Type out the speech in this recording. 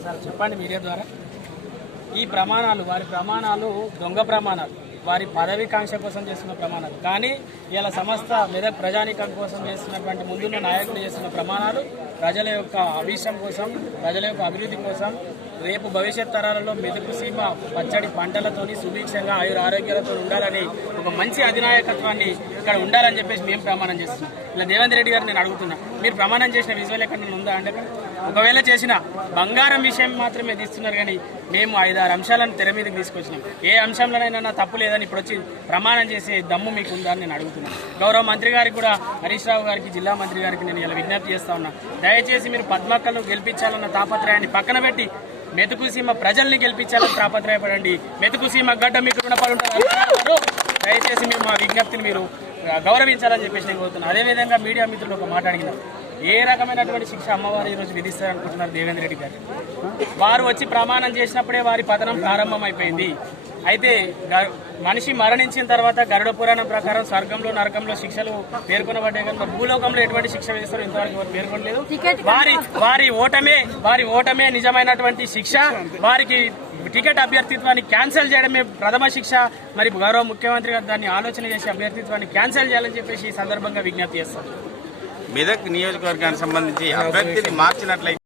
ఒకసారి చెప్పండి మీడియా ద్వారా. ఈ ప్రమాణాలు వారి ప్రమాణాలు దొంగ ప్రమాణాలు, వారి పదవికాంక్ష కోసం చేస్తున్న ప్రమాణాలు. కానీ ఇలా సమస్త మెదక్ ప్రజానీకం కోసం చేస్తున్నటువంటి ముందున్న నాయకులు చేస్తున్న ప్రమాణాలు ప్రజల యొక్క అభిష్టం కోసం, ప్రజల యొక్క అభివృద్ధి కోసం, రేపు భవిష్యత్ తరాలలో మెదకు సీమ పచ్చడి పంటలతోని సుభిక్షంగా ఆరోగ్యాలతో ఉండాలని ఒక మంచి అధినాయకత్వాన్ని ఇక్కడ ఉండాలని చెప్పేసి మేము ప్రమాణం చేస్తున్నాం. ఇలా దేవేంద్ర రెడ్డి గారు నేను అడుగుతున్నా, మీరు ప్రమాణం చేసిన విజువల్ ఎక్కడ ఉందా అంటే, ఒకవేళ చేసిన బంగారం విషయం మాత్రమే తీస్తున్నారు, కానీ మేము 5-6 అంశాలను తెర మీదకి తీసుకొచ్చినాం. ఏ అంశంలోనైనా నా తప్పు లేదని ఇప్పుడు వచ్చి ప్రమాణం చేసే దమ్ము మీకు ఉందా అని నేను అడుగుతున్నాను. గౌరవ మంత్రి గారికి కూడా, హరీష్ రావు గారికి, జిల్లా మంత్రి గారికి నేను ఇలా విజ్ఞప్తి చేస్తా ఉన్నా, దయచేసి మీరు పద్మక్కలను గెలిపించాలన్న తాపత్రయాన్ని పక్కన పెట్టి మెతుకు సీమ ప్రజల్ని గెలిపించాలని తాపత్రయపడండి. మెతుకు సీమ గడ్డ మీకు రుణపడి ఉంటారు. దయచేసి మీరు మా విజ్ఞప్తిని మీరు గౌరవించాలని చెప్పేసి నేను కోరుతున్నాను. అదేవిధంగా మీడియా మిత్రులు ఒక మాట అడిగినారు, ఏ రకమైనటువంటి శిక్ష అమ్మవారు ఈరోజు విధిస్తారనుకుంటున్నారు దేవేంద్ర రెడ్డి గారు? వారు వచ్చి ప్రమాణం చేసినప్పుడే వారి పతనం ప్రారంభమైపోయింది. అయితే మనిషి మరణించిన తర్వాత గరుడ పురాణం ప్రకారం స్వర్గంలో నరకంలో శిక్షలు పేర్కొనబడ్డాయి, కానీ భూలోకంలో ఎటువంటి శిక్ష వేస్తారో ఇంతవరకు ఎవరు పేర్కొనలేదు. వారి ఓటమే నిజమైనటువంటి శిక్ష. వారికి టికెట్ అభ్యర్థిత్వాన్ని క్యాన్సిల్ చేయడమే ప్రథమ శిక్ష. మరి గౌరవ ముఖ్యమంత్రి గారు దాన్ని ఆలోచన చేసి అభ్యర్థిత్వాన్ని క్యాన్సిల్ చేయాలని చెప్పేసి ఈ సందర్భంగా విజ్ఞప్తి చేస్తారు. మెదక్ నియోజకవర్గానికి సంబంధించి అభ్యర్థిని మార్చినట్లయితే